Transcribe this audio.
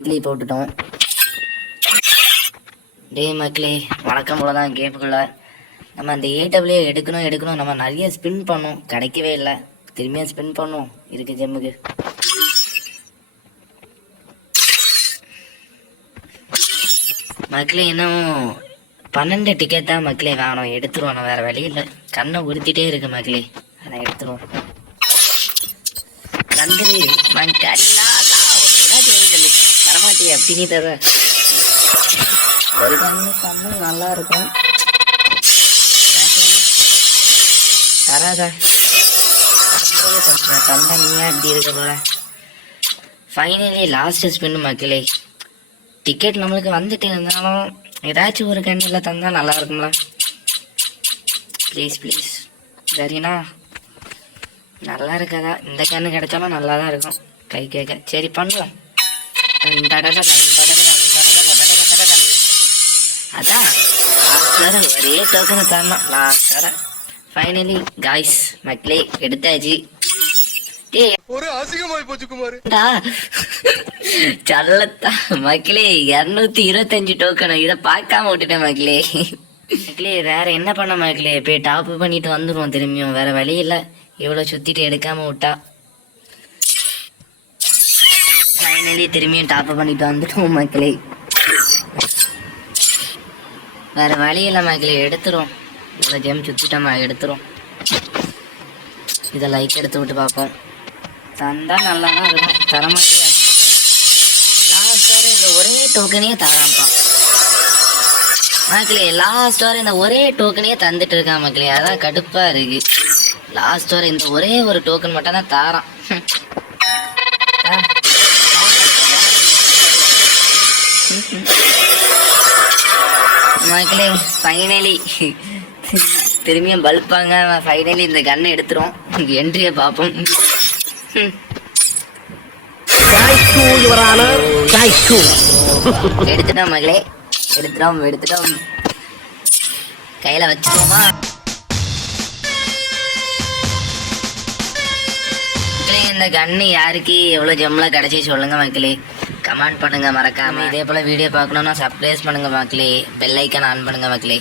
இட்லி போட்டுட்டோம். டே மக்களே, வழக்கம் போல தான் கேமுக்குள்ள நம்ம அந்த ஏடபிள்யூ எடுக்கணும். நம்ம நிறைய ஸ்பின் பண்ணோம், கிடைக்கவே இல்லை. திரும்பியும் ஸ்பின் பண்ணோம் இருக்கு ஜெம்முக்கு. மக்களே இன்னும் 12 டிக்கெட் தான் மக்களே வேணும். எடுத்துருவோம், வேற வழி இல்லை. கண்ணை உறுத்திட்டே இருக்கு மக்களே, அதை எடுத்துருவோம். கந்திரி தரமாட்டியா பின்னி தர ஒரு கண்ணு நல்லா இருக்கும். தராதா தந்தா நீயா இப்படி இருக்க போற. ஃபைனலி லாஸ்ட் ஸ்பின் மக்களே. டிக்கெட் நம்மளுக்கு வந்துட்டு இருந்தாலும் ஏதாச்சும் ஒரு கண்ணில் தந்தா நல்லா இருக்கும்ல. ப்ளீஸ் சரிண்ணா, நல்லா இருக்காதா? இந்த கண்ணு கிடைச்சாலும் நல்லா தான் இருக்கும் கை கேட்க. சரி பண்ணுவோம். அதான் ஒரே டோக்கனை தரணும் லாஸ்ட் வர. ஃபைனலி காய்ஸ் மக்களே எடுத்தாச்சு. ஒரு அசிங்கமாய் போச்சு குமார். சல்லத்தா மக்களே 225 டோக்கன். இதை பார்க்காம விட்டுட்டேன் மக்களே. மக்களே வேற என்ன பண்ண மக்களே, போய் டாப் பண்ணிட்டு வந்துடுவோம் திரும்பியும், வேற வழி இல்லை. இவ்வளோ சுத்திட்டு எடுக்காம விட்டா. ஃபைனலி திரும்பியும் டாப் பண்ணிட்டு வந்துட்டோம் மக்களே. வேற வழி இல்லை மக்களே, எடுத்துரும். இவ்வளோ ஜெம் சுத்திட்டோமா, எடுத்துரும். இதை லைக் எடுத்து விட்டு பார்ப்போம். தந்தா நல்லா தான் இருக்கும். தரமாட்டியா? லாஸ்ட் வரை இந்த ஒரே டோக்கனையே தரான்ப்பா மக்களே. லாஸ்ட் வரை இந்த ஒரே டோக்கனையே தந்துட்டு இருக்கான் மக்களே, அதான் கடுப்பா இருக்கு. லாஸ்ட் வரை இந்த ஒரே ஒரு டோக்கன் மட்டும் தான் தாரான். மக்களே ஃபைனலி திரும்பியும் பல்பாங்க. ஃபைனலி இந்த கண்ணை எடுத்துரும். என்ட்ரியை பார்ப்போம். எடுத்துட்டோம் மகளே, எடுத்துட்டோம். கையில வச்சுக்கோமா. இந்த கண்ணு யாருக்கு எவ்வளோ ஜெம்லாம் கிடைச்சி சொல்லுங்க மக்களே, கமெண்ட் பண்ணுங்க மறக்காம. இதே போல வீடியோ பார்க்கணும்னா சப்ஸ்கிரைப் பண்ணுங்க மக்களே, பெல் ஐக்கான் ஆன் பண்ணுங்க மக்களே.